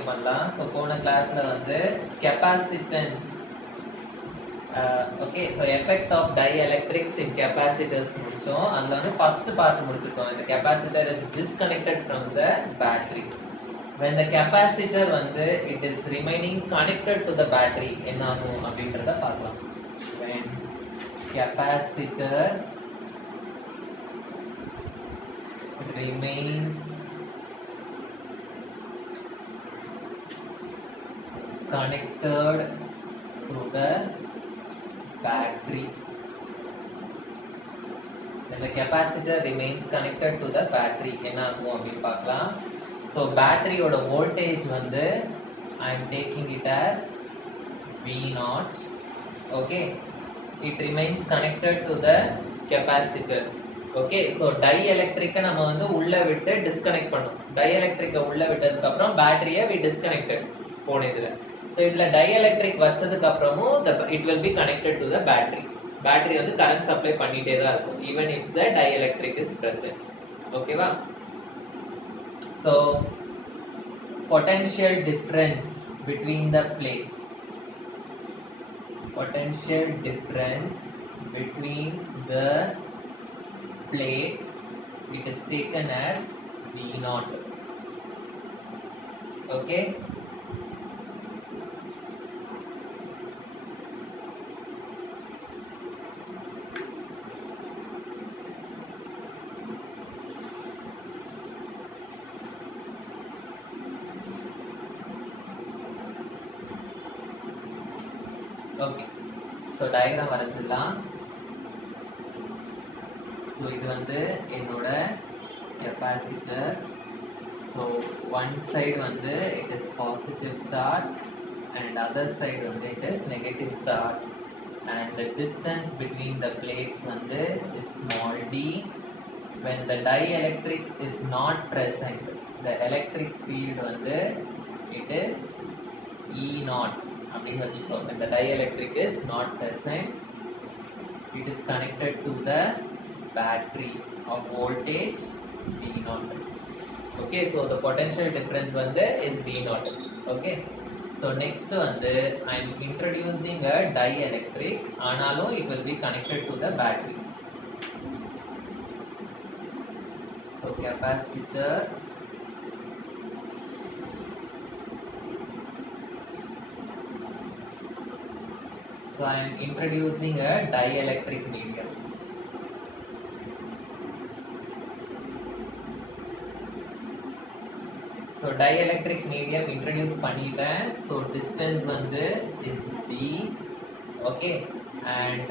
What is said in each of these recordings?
Continue பண்ணலாம். So போன கிளாஸ்ல வந்து capacitance okay so effect of dielectrics in capacitors முடிச்சோம். அதில் வந்து ஃபர்ஸ்ட் பார்ட் முடிச்சிருக்கோம். இந்த capacitor is disconnected from the battery. when the capacitor வந்து it is remaining connected to the battery என்ன ஆகும் அப்படின்றத பார்க்கலாம். when capacitor remains connected to the battery. When the capacitor remains connected to the battery என்ன ஆகும் அப்படின்னு பார்க்கலாம். So battery ஓட voltage வந்து I am taking it as V0. Okay, it remains connected to the capacitor. Okay, so dielectric நம்ம வந்து உள்ள விட்டு டிஸ்கனெக்ட் பண்ணோம். dielectric உள்ள விட்டதுக்கு அப்புறம் பேட்டரியை we disconnected போன இதுல. So இதுல dielectric வச்சதுக்கு அப்புறமும் it will be connected to the battery. Battery வந்து கரண்ட் சப்ளை பண்ணிட்டே தான் இருக்கும் even if the dielectric is present. ஓகேவா? So potential difference between the plates. Potential difference between the plates, it is taken as V0. Okay. Okay so diagram வரைஞ்சிடலாம். So இது வந்து என்னோட capacitor. So one side வந்து it is positive charge and other side வந்து it is negative charge and the distance between the plates வந்து is small D. when the dielectric is not present, the electric field வந்து it is E0 அப்படின்னு வச்சுக்கோங்க. when the dielectric is not present, it is connected to the battery of voltage V0. okay, so the potential difference வந்து is V0. okay, so next வந்து I am introducing a dielectric ஆனாலும் it will be connected to the battery. so capacitor So I am introducing a dielectric medium. So dielectric medium introduce பண்ணிட்டேன். So distance வந்து is d. Okay, and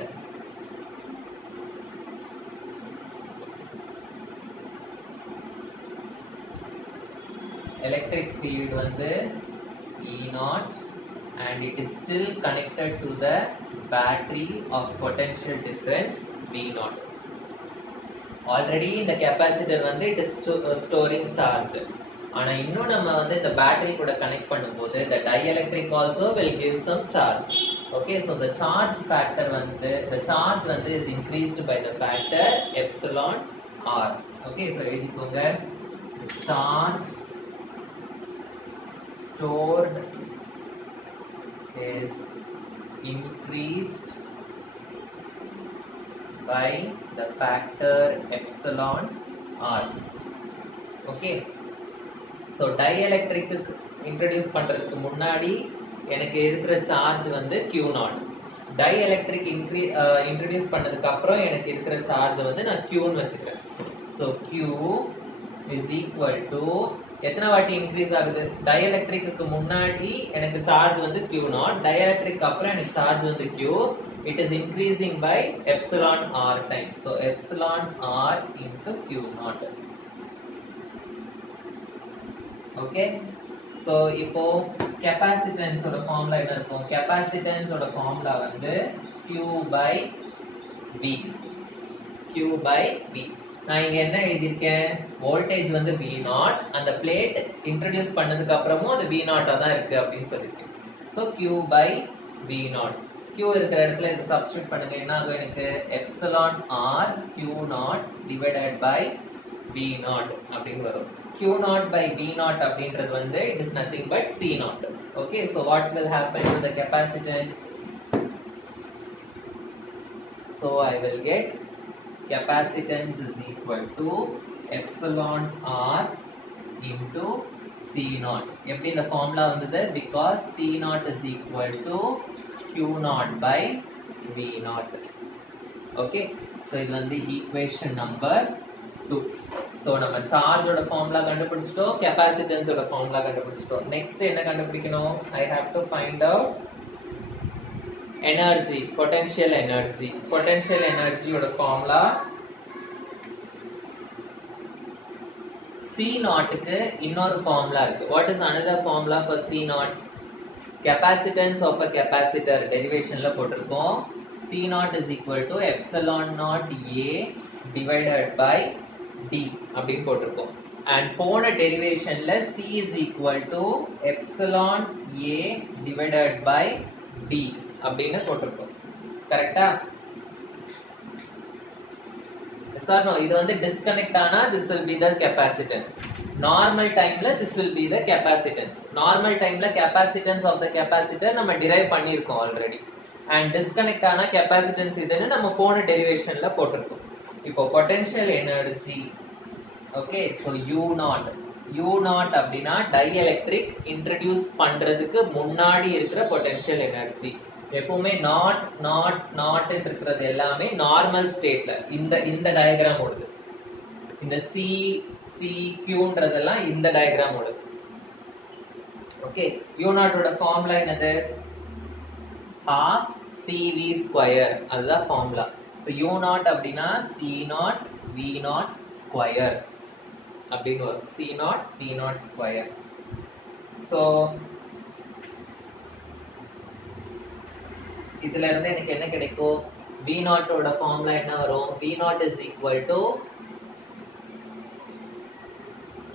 electric field வந்து E0. and it is still connected to the battery of potential difference V0. already இந்த capacitor வந்து it is storing charge. ஆனா இன்னும் நம்ம வந்து இந்த பேட்டரி கூட கனெக்ட் பண்ணும்போது the dielectric also will give some charge. okay, so the charge factor வந்து the charge வந்து is increased by the factor epsilon r. okay, so எழுதிக்கோங்க. the charge stored is increased by the factor epsilon r. okay, so dielectric introduce பண்றதுக்கு முன்னாடி எனக்கு இருக்கிற charge வந்து Q0. dielectric introduce பண்ணதுக்கு அப்புறம் எனக்கு இருக்கிற சார்ஜ் வந்து நான் Q ன்னு வச்சுக்கிறேன். so Q is equal to எத்தனை வாட்டி இன்க்ரீஸ் ஆகுது? டயஎலக்ட்ரிக்கு முன்னாடி எனக்கு சார்ஜ் வந்து Q0, டயஎலக்ட்ரிக் அப்புறம் எனக்கு சார்ஜ் வந்து Q. It is increasing by epsilon r time. So epsilon r into Q0. Okay, so இப்போ கெப்பாசிட்டன்ஸோட ஃபார்முலா என்ன இருக்கும்? கெப்பாசிட்டன்ஸோட ஃபார்முலா வந்து Q by V. Q by V. நான் இங்க என்ன எழுதியிருக்கேன்? வோல்டேஜ் வந்து V0, அந்த பிளேட் இன்ட்ரோடியூஸ் பண்ணதுக்கு அப்புறமும் அது V0 தான் இருக்கு அப்படின்னு சொல்லியிருக்கேன். So Q by V0. Q இருக்கிற இடத்துல இதை சப்ஸ்டியூட் பண்ணுங்க. என்ன ஆகும்? எனக்கு epsilon R Q0 divided by V0 அப்படின்னு வரும். Q naught by V naught அப்படின்றது வந்து it is nothing but C naught. Okay, so what will happen to the capacitance? So I will get capacitance is equal to epsilon R into C naught. எப்படி இந்த formula வந்தது? Because C naught is equal to Q naught by V naught. Okay, so இது வந்து equation number 2. So நம்ம சார்ஜோட formula கண்டுபிடிச்சிட்டோம், கெபாசிட்டன்ஸோட formula கண்டுபிடிச்சிட்டோம். Next என்ன கண்டுபிடிக்கணும்? I have to find out energy, potential energy. Potential energy ஓட ஃபார்முலா C naught க்கு இன்னொரு ஃபார்முலா இருக்கு. What is another formula for C naught? Capacitance of a capacitor டெரிவேஷன்ல போட்டிருக்கோம். C naught is equal to epsilon naught A divided by D அப்படின்னு போட்டிருக்கோம். And போன டெரிவேஷன்ல C is equal to epsilon A divided by D அப்படின்னு போட்டிருக்கோம். கரெக்டா? Sir, no, இது வந்து disconnect ஆனா this will be the capacitance. Normal timeல this will be the capacitance. Normal timeல capacitance of the capacitor நம்ம derive பண்ணியிருக்கோம் already. And disconnect ஆனா capacitance இதுன்னு நம்ம போன டெரிவேஷன்ல போட்டிருக்கோம். இப்போ potential energy, okay, so U naught அப்படின்னா dielectric introduce பண்றதுக்கு முன்னாடி இருக்கிற potential energy. எப்பவுமே நாட் இருக்கிறது எல்லாமே நார்மல் ஸ்டேட்ல இந்த டயக்ராம் ஓடுது. இந்த Qன்றதெல்லாம் இந்த டயக்ராம் ஓடுது. ஓகே, U naught ஓட ஃபார்முலா என்னது? half CV ஸ்கொயர், அதுதான் ஃபார்முலா. ஸோ U naught அப்படின்னா C naught V naught square அப்படின்னு வரும். C naught V naught square. So இதுல இருந்து எனக்கு என்ன கிடைக்கும்? V naught ஓட ஃபார்முலா என்ன வரும்? V naught is equal to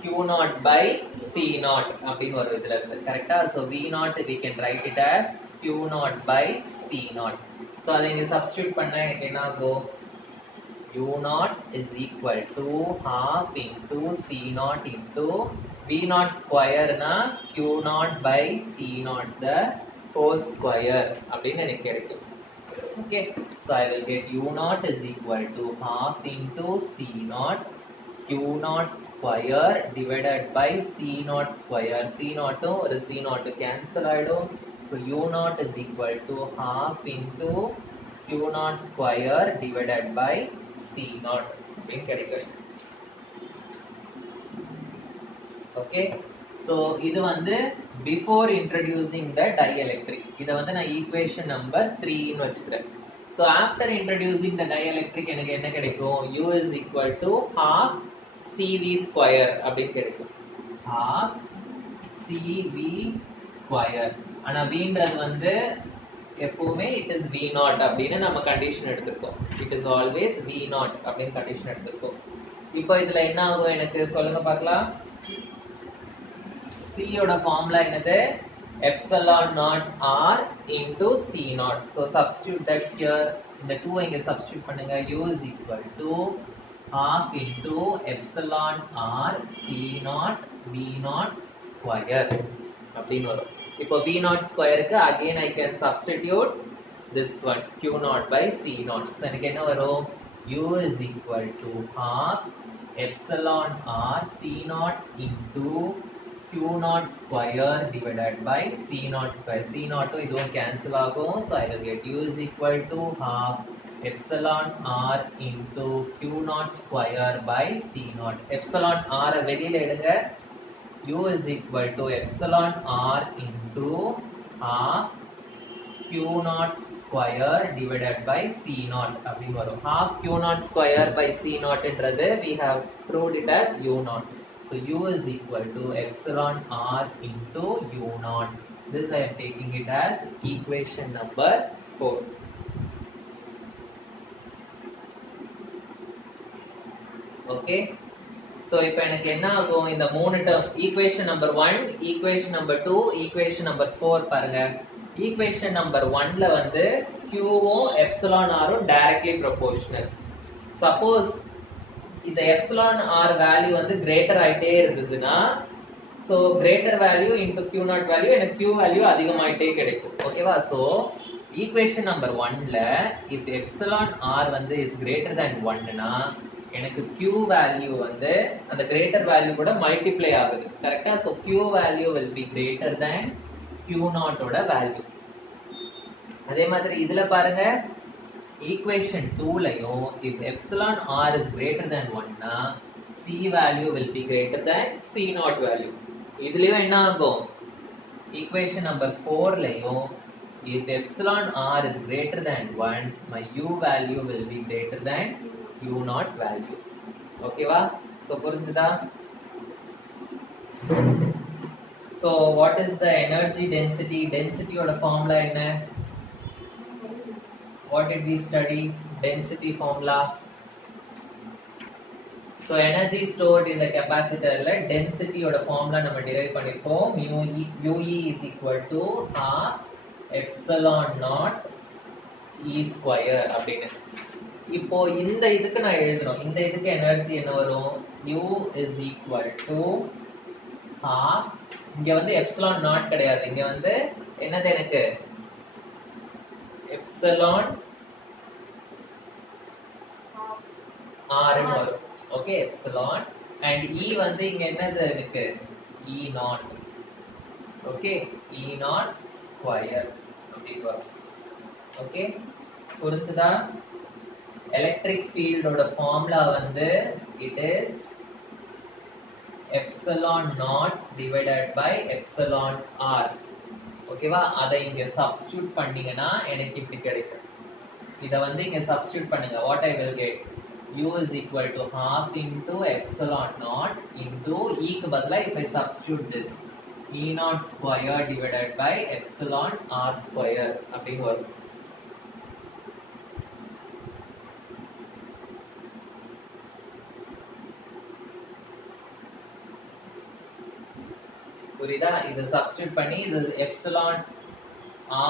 Q naught by C naught அப்படின்னு வரும் இதுல இருந்து. கரெக்டா? So V naught we can write it as Q naught by C naught. So அதை இங்க சப்ஸ்டிட்யூட் பண்ணா எனக்கு என்ன ஆகும்? U naught is equal to half into C naught into V naught square na Q naught by C naught the whole square அப்படின்னு எனக்கு கிடைக்கும். Okay, so I will get U naught is equal to half into C naught Q naught square divided by C naught square. C naught ஒரு C naught cancel ஆயிடும். So U naught is equal to half into Q naught square divided by C naught அப்படின்னு கிடைக்கும். Okay, so இது வந்து before introducing the dielectric. இத வந்து நான் equation number 3 ன்னு வச்சுக்கிறேன். So after introducing the dielectric எனக்கு என்ன கிடைக்கும்? U is equal to half CV square அப்படின்னு கிடைக்கும். half CV square. ஆனா Vன்றது வந்து எப்பவுமே it is V naught அப்படின்னு நம்ம கண்டிஷன் எடுத்துருக்கோம். It is always V naught அப்படின்னு கண்டிஷன் எடுத்துருக்கோம். இப்போ இதுல என்ன ஆகும் எனக்கு சொல்லுங்க பார்க்கலாம். C ஓட ஃபார்முலா என்னது? epsilon naught R into C naught. So substitute that here. இந்த 2 இங்க substitute பண்ணுங்க. U is equal to half into epsilon R C naught V naught square அப்படின்னு வரும். இப்போ V naught squareக்கு again I can substitute this one Q naught by C naught. So எனக்கு என்ன வரும்? U is equal to half epsilon R C naught into Q naught square divided by C naught square. C naught இதுவும் cancel ஆகும். So I will get U is equal to half epsilon R into Q naught square by C naught. Epsilon R வெளியில எடுங்க. U is equal to epsilon R into half Q naught square divided by C naught அப்படின்னு வரும். half Q naught square by C naught என்றது we have proved it as U naught. So U is equal to epsilon R into U naught. This I am taking it as equation number 4. Okay. So இப்போ எனக்கு என்ன ஆகும்? இந்த மூணு term equation number 1, equation number 2, equation number 4 பாருங்க. equation number 1ல வந்து Qவும் epsilon Rவும் directly proportional. Suppose இந்த எப்சிலான் ஆர் வேல்யூ வந்து கிரேட்டர் ஆயிட்டே இருந்ததுன்னா so greater value into Q naught value எனக்கு கியூ வேல்யூ அதிகமாயிட்டே கிடைக்கும். ஓகேவா? ஸோ ஈக்குவேஷன் நம்பர் 1ல இஃப் எப்சிலான் ஆர் வந்து இஸ் கிரேட்டர் தேன் 1னா எனக்கு கியூ வேல்யூ வந்து அந்த கிரேட்டர் வேல்யூ கூட மல்டிப்ளை ஆகுது. கரெக்டா? So Q value will be greater than Q நாட்டோட வேல்யூ. அதே மாதிரி இதுல பாருங்க ஈக்குவேஷன் 2லயும் if epsilon r is greater than 1னா c value will be greater than c naught value. இதுலயும் என்ன ஆகும்? ஈக்குவேஷன் நம்பர் 4லயும் if epsilon r is greater than 1 my u value will be greater than u naught value. ஓகேவா? So புரிஞ்சுதா? So what is the energy density? Density ஓட formula என்ன? What did we study? Density formula. So energy stored in the capacitor la density oda formula நம்ம derive பண்ணிருக்கோம். UE is equal to half epsilon naught E square அப்படினு. இப்போ இந்த இதுக்கு நான் எழுதணும். இந்த இதுக்கு எனர்ஜி என்ன வரும்? U is equal to half, இங்க வந்து epsilon naught கிடையாது. இங்க வந்து என்னது எனக்கு epsilon r ன்னு வரும். ஓகே, epsilon and e வந்து இங்க என்னது இருக்கு? E naught. Okay, E naught square அப்படி வரும். ஓகே, புரிஞ்சுதா? எலக்ட்ரிக் ஃபீல்டோட ஃபார்முலா வந்து it is epsilon naught divided by epsilon r. ஓகேவா? அதை இங்க சப்ஸ்டிட்யூட் பண்ணீங்கன்னா எனக்கு இப்படி கிடைக்கும். இத வந்து இங்க சப்ஸ்டிட்யூட் பண்ணுங்க. what I will get? U is equal to half into epsilon naught into E க்கு பதிலா if I substitute this E naught square divided by epsilon r square அப்படினு வரும். புரியுதா? இது சப்ஸ்டிட்யூட் பண்ணி இது epsilon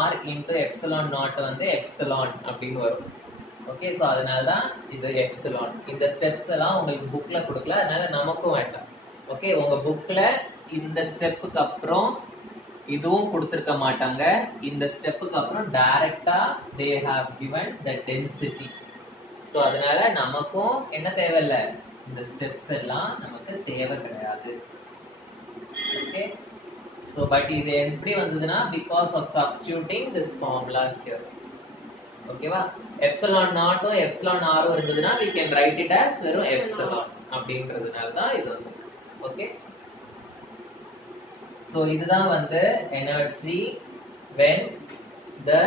r into epsilon naught வந்து epsilon அப்படினு வரும். ஓகே, சோ அதனால தான் இது epsilon. இந்த ஸ்டெப்ஸ் எல்லாம் உங்களுக்கு புக்ல கொடுக்கல, அதனால நமக்கும் வேண்டாம். ஓகே, உங்க புக்ல இந்த ஸ்டெப்புக்கு அப்புறம் இதுவும் கொடுத்திருக்க மாட்டாங்க. இந்த ஸ்டெப்புக்கு அப்புறம் டைரக்டா they have given the density. So அதனால நமக்கும் என்ன தேவையில்லை, இந்த ஸ்டெப்ஸ் எல்லாம் நமக்கு தேவை கிடையாது. ஓகே, so but இது எப்படி வந்ததுன்னா because of substituting this formula here. ஓகேவா? epsilon naught ஓ epsilon r ஓ இருந்ததுன்னா we can write it as வெறும் epsilon அப்படின்றதுனால தான் இது வந்து. ஓகே, so இதுதான் வந்து energy when the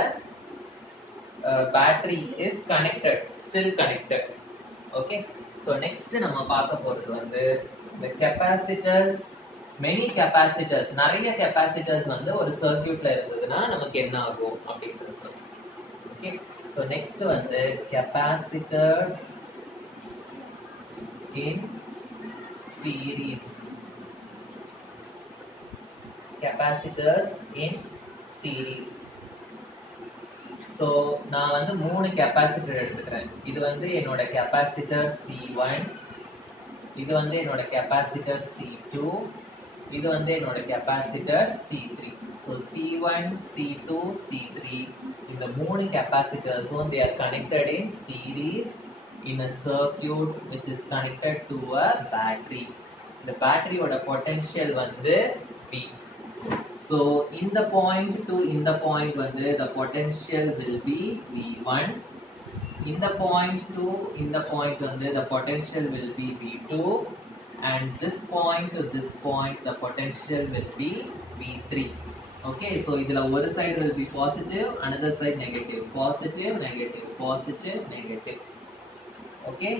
battery is connected, still connected. Okay, so next நம்ம பார்க்க போறது வந்து the capacitors. many capacitors, நிறைய capacitors வந்து ஒரு சர்க்யூட்ல இருந்ததுன்னா நமக்கு என்ன ஆகும் அப்படின்றது. ஓகே, so next வந்து capacitors in series. capacitors in series. so நான் வந்து 3 கெபாசிட்டர் எடுத்துக்கிறேன். இது வந்து என்னோட கெபாசிட்டர் C1, இது வந்து என்னோட கெபாசிட்டர் C2, இது வந்து என்னோட capacitor C3. so C1, C2, C3 இந்த 3 கெபாசிட்டர்ஸும் they are connected in series in a circuit which is connected to a battery. இந்த பேட்டரியோட பொட்டன்ஷியல் வந்து V. so இந்த point to இந்த point வந்து the potential will be V1. இந்த point to இந்த point வந்து the potential will be V2. and this point to this point the potential will be V3. okay, so இதுல ஒரு side will be positive, another side negative, positive negative, positive negative. okay,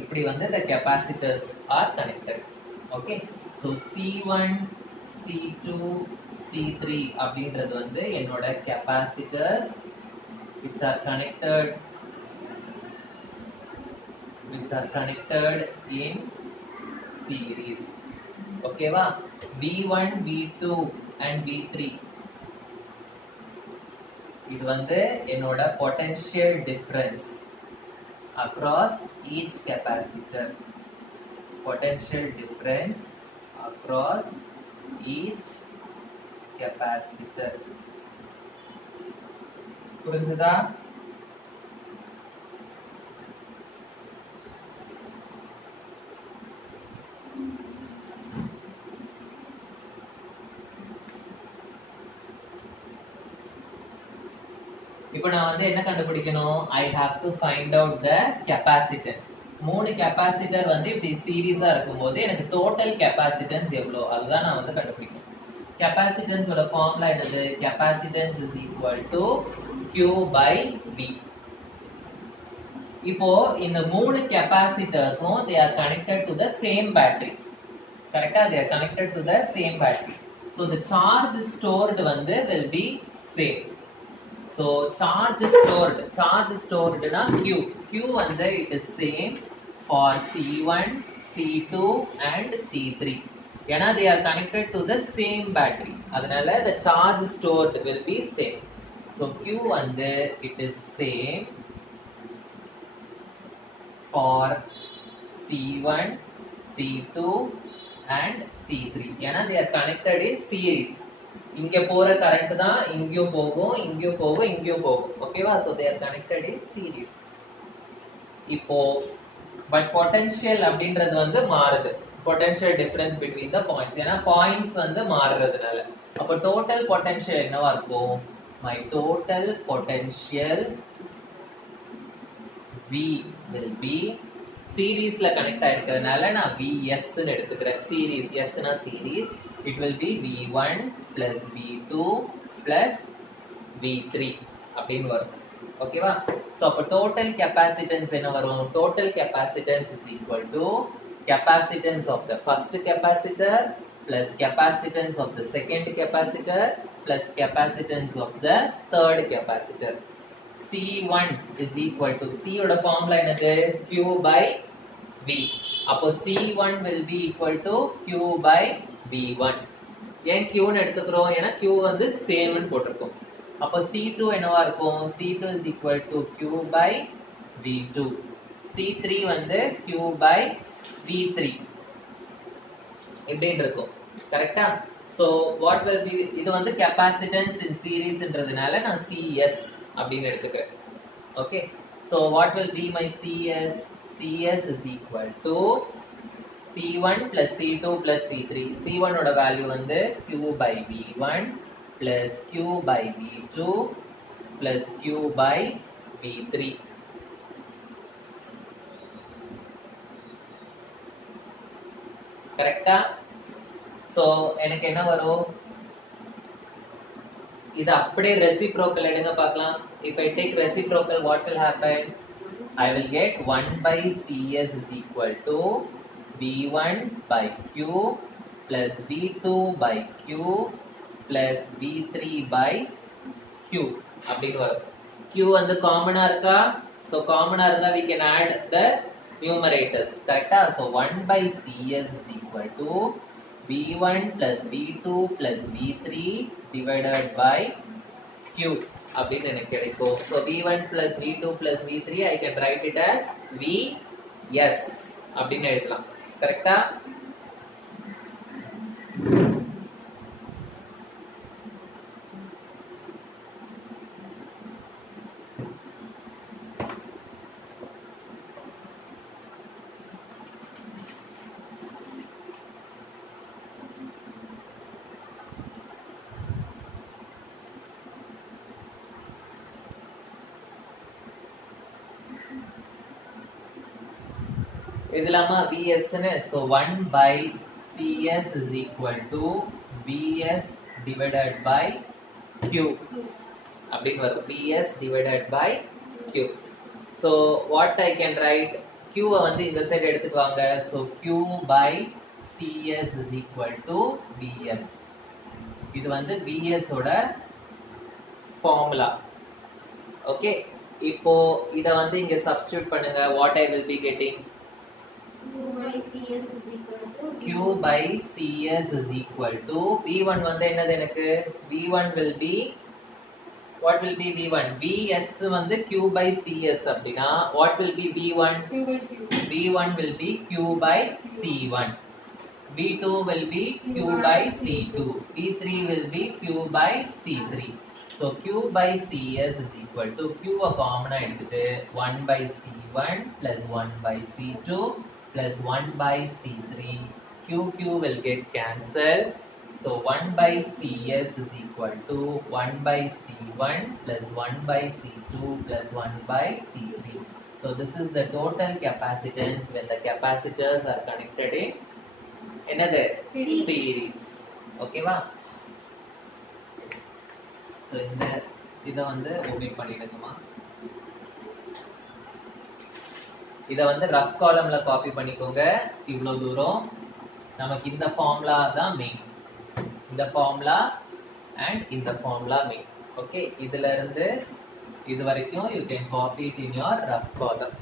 இப்படி வந்து the capacitors are connected. okay, so C1, C2, C3 அப்படின்றது வந்து என்னோட capacitors which are connected in series. okay va? V1, V2 and V3 இது வந்து என்னோட potential difference. across each capacitor. Potential difference across each capacitor. புரிஞ்சுதா? இப்போ நான் வந்து என்ன கண்டுபிடிக்கணும்? I have to find out the capacitance. மூணு கெபாசிட்டர் வந்து இப்படி சீரிஸா இருக்கும்போது எனக்கு டோட்டல் கெபாசிட்டன்ஸ் எவ்வளோ அதுதான் நான் வந்து கண்டுபிடிக்கணும். கெபாசிட்டன்ஸோட ஃபார்முலா என்னது? Capacitance is equal to Q by V. இப்போ இந்த மூணு கெபாசிட்டர்ஸும் they are connected to the same battery. கரெக்ட்டா? they are connected to the same battery. So the charge stored வந்து will be same. So charge stored na Q வந்து it is same for C1, C2 and C3. ஏன்னா they are connected to the same battery. அதனால the charge stored will be same. So Q வந்து it is same for C1, C2 and C3. ஏன்னா they are connected in series. இங்க போற current தான் இங்கேயும் போகும் இங்கேயும் போகும் இங்கேயும் போகும். ஓகேவா? so they are connected in series. இப்போ பட் பொட்டன்ஷியல் அப்படின்றது வந்து மாறுது. Potential difference between the points. ஏன்னா பாயிண்ட்ஸ் வந்து மாறுறதுனால. அப்ப டோட்டல் பொட்டன்ஷியல் என்னவா இருக்கும்? my total potential V will be சீரிஸ்ல கனெக்ட் ஆயிருக்கிறதுனால நான் VS ன்னு எடுத்துக்கிறேன். சீரிஸ் S னா series. It will be V1 plus V2 plus V3 அப்படின்னு வரும். ஓகேவா? சோ அப்ப டோட்டல் கெபாசிட்டன்ஸ் என்ன வரும்? Total capacitance is equal to capacitance of the first capacitor plus capacitance of the second capacitor plus capacitance of the third capacitor. C1 is equal to C ஓட formula என்னது? Q by V. அப்போ C1 will be equal to Q by V1. ஏன் Q ன்னு எடுத்துக்கிறோம்? ஏன்னா Q வந்து same ன்னு போட்டிருக்கோம். அப்போ C2 என்னவா இருக்கும்? C2 is equal to Q by V2. C3 வந்து Q by V3 இப்படின்னு இருக்கும். கரெக்டா? so what will be இது வந்து capacitance in series ன்றதுனால நான் CS அப்படின்னு எடுத்துக்கிறேன். Okay? so what will be my CS? CS is equal to C1 plus C2 plus C3. C1 ஓட வேல்யூ வந்து Q by V1 plus Q by V2 plus Q by V3. கரெக்டா? So எனக்கு என்ன வரும்? இது அப்படியே ரெசிப்ரோக்கல் எடுங்க பார்க்கலாம். if I take reciprocal what will happen? I will get 1 by CS is equal to V1 by Q plus V2 by Q plus V3 by Q அப்படின்னு வரும். Q வந்து காமனா இருக்கா? so காமனா இருந்தா we can add the numerators. கரெக்ட்டா? so 1 by CS is equal to V1 plus V2 plus V3 divided by Q அப்படின்னு எனக்கு கிடைக்கும். so V1 plus V2 plus V3 I can write it as VS அப்படின்னு எழுதலாம். கரெக்ட்டா? இதெல்லாமா VS ன்னு. so 1 by CS is equal to VS divided by Q அப்படின்னு வரும். VS divided by Q. so what I can write? Q வந்து இந்த side எடுத்துட்டு வாங்க. so Q by CS is equal to VS. இது வந்து VS ஓட ஃபார்முலா. ஓகே? இப்போ இத வந்து இங்க சப்ஸ்டிட்யூட் பண்ணுங்க. what I will be getting? Q by CS is equal to V1 வந்து என்னது எனக்கு? V1 will be What will be V1? Vs வந்து Q by Cs அப்படினா what will be V1? Q by C. V1 will be Q by C1. V2 will be Q by C2. V3 will be Q by C3. So Q by Cs is equal to Q common எடுத்துட்டு 1 by C1 plus 1 by C2 plus 1 by C3. Q will get cancelled. So 1 by Cs is equal to 1 by C1 plus 1 by C2 plus 1 by C3. So this is the total capacitance when the capacitors are connected in என்னது series. ஓகேவா? So இந்த இதை வந்து omit பண்ணிடுங்கம்மா. இதை வந்து rough காலம்ல copy பண்ணிக்கோங்க. இவ்வளோ தூரம் நமக்கு இந்த ஃபார்முலா தான் மெயின். இந்த ஃபார்முலா அண்ட் இந்த ஃபார்முலா மெயின். ஓகே, இதுல இருந்து இது வரைக்கும் you can copy it in your rough column.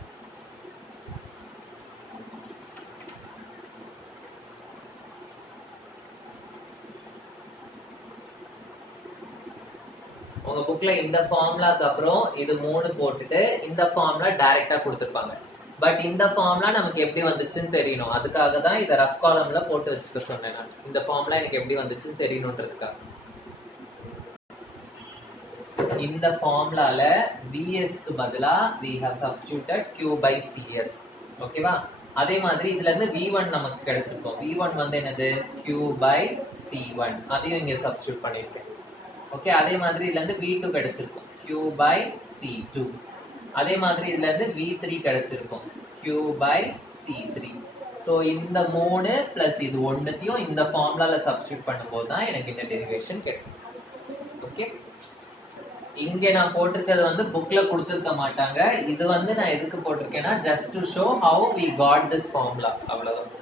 உங்க புக்ல இந்த ஃபார்முலாக்கு அப்புறம் இது 3 போட்டுட்டு இந்த ஃபார்முலா டைரக்டா கொடுத்துருப்பாங்க. பட் இந்த ஃபார்முலா நமக்கு எப்படி வந்துச்சுன்னு தெரியணும். அதுக்காக தான் இதை ரஃப் காலம்ல போட்டு வச்சுக்க சொன்னேன் நான். இந்த ஃபார்முலா எனக்கு எப்படி வந்துச்சுன்னு தெரியணுன்றதுக்காக. இந்த ஃபார்முலால Vs க்கு பதிலா we have substituted Q by Cs. ஓகேவா? அதே மாதிரி இதுல இருந்து V1 நமக்கு கிடைச்சிருக்கும். V1 வந்து என்னது? Q by C1. அதையும் இங்க சப்ஸ்டிட்யூட் பண்ணிருக்கேன். ஓகே, அதே மாதிரி இதுல இருந்து V2 கிடைச்சிருக்கும். Q by C2. அதே மாதிரி இதுல இருந்து V3 கிடைச்சிருக்கும். Q by C3. ஸோ இந்த 3 பிளஸ் இது ஒன்னுத்தையும் இந்த ஃபார்முலால சப்ஸ்டிட்யூட் பண்ணும்போது தான் எனக்கு இந்த டெரிவேஷன் கிடைக்கும். ஓகே, இங்க நான் போட்டிருக்கிறது வந்து புக்ல கொடுத்துருக்க மாட்டாங்க. இது வந்து நான் எதுக்கு போட்டிருக்கேன்னா just to show how we got this formula, அவ்வளவுதான்.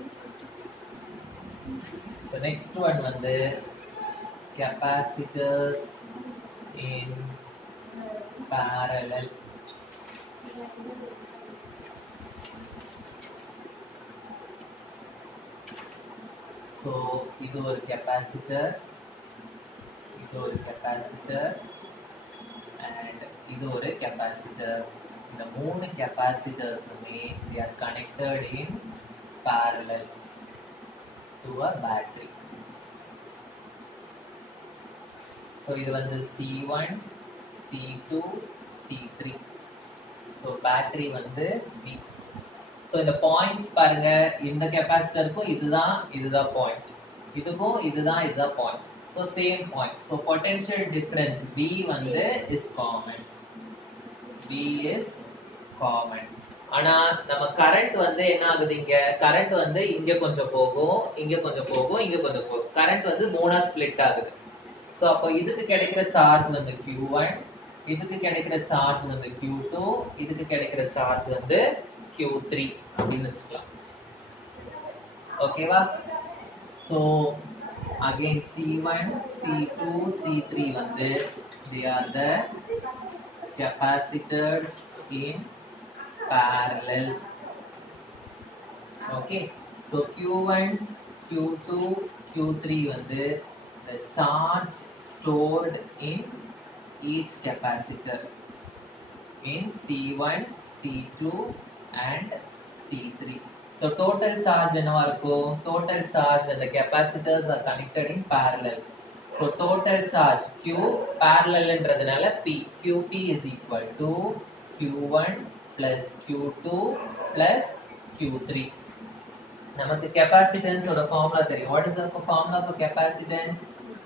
நெக்ஸ்ட் ஒன் வந்து capacitors in parallel. So இது ஒரு கெபாசிட்டர், இது ஒரு கெபாசிட்டர் and இது ஒரு கெபாசிட்டர். இந்த 3 கெபாசிட்டர்ஸுமே they are connected in parallel to a battery. So இது வந்து C1, C2, C3. So battery வந்து V. So இந்த பாயிண்ட்ஸ் பாருங்க, இந்த கெபாசிட்டருக்கும் இதுதான் பாயிண்ட், இதுக்கும் இதுதான் point. So same point. So potential difference V வந்து is common. V is common. ஆனா நம்ம கரண்ட் வந்து என்ன ஆகுது, இங்க கரண்ட் வந்து இங்க கொஞ்சம் போகும், இங்க கொஞ்சம் போகும், இங்க கொஞ்சம் போகும். கரண்ட் வந்து மூணா ஸ்ப்ளிட் ஆகுது. ஸோ அப்போ இதுக்கு கிடைக்கிற சார்ஜ் வந்து Q1, இதுக்கு கிடைக்கிற சார்ஜ் வந்து Q2, இதுக்கு கிடைக்கிற சார்ஜ் வந்து Q3 அப்படின்னு வச்சுக்கலாம். ஓகேவா? So again C1, C2, C3 வந்து they are the capacitors in parallel. Okay, so Q1, Q2, Q3 வந்து the charge stored in each capacitor in C1, C2 and C3. So total charge என்னவா இருக்கும்? Total charge when the capacitors are connected in parallel. So total charge Q parallel என்றதுனால P. QP is equal to Q1 plus Q2 plus Q3. நமக்கு capacitance ஓட formula தெரியும். What is the formula for capacitance?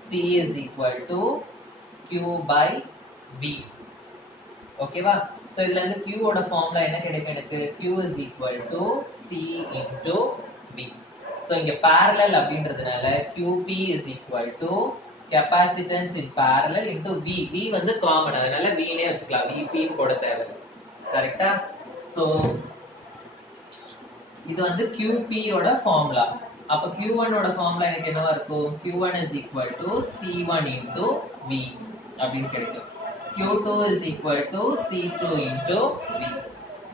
C is equal to Q by V. ஓகேவா? So இதுல இருந்து Q ஓட formula என்ன கிடைக்கும் எனக்கு? Q is equal to C into V. So இங்க parallel அப்படின்றதுனால QP is equal to capacitance in parallel into V. V வந்து காமன், அதனால V னே வச்சுக்கலாம். VP போட தேவையில்லை. கரெக்ட்டா? So இது வந்து QP ஓட ஃபார்முலா. அப்ப Q1 ஓட ஃபார்முலா எனக்கு என்னவா இருக்கும்? Q1 is equal to C1 into V அப்படின்னு கிடைக்கும். Q2 is equal to C2 into V.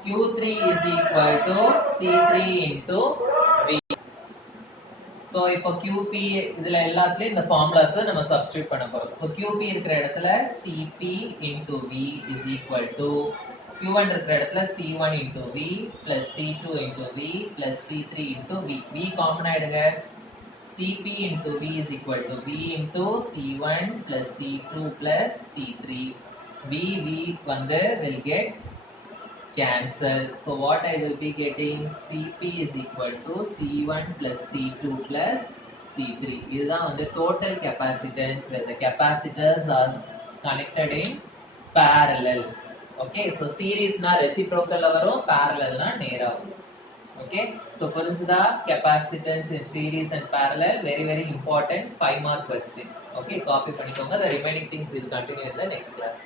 Q3 is equal to C3 into V. So இப்போ QP இதுல எல்லாத்துலயும் இந்த ஃபார்முலாஸை நம்ம சப்ஸ்டியூட் பண்ண போறோம். ஸோ QP இருக்கிற இடத்துல CP into V is equal to Q1 இருக்கிற இடத்துல C1 into V plus C2 into V plus C3 into V. V common ஆயிடுங்க. CP into V is equal to V into C1 plus C2 plus C3. V வந்து will get cancel. So what I will be getting, CP is equal to C1 plus C2 plus C3. இதுதான் வந்து total capacitance where the capacitors are connected in parallel. Okay, so series na reciprocal வரும், parallel na நேரா வரும். Okay, so புரிஞ்சுதா? Capacitance in series and parallel, very very important 5 mark question. Okay, copy பண்ணிக்கோங்க. The remaining things will continue in the next class.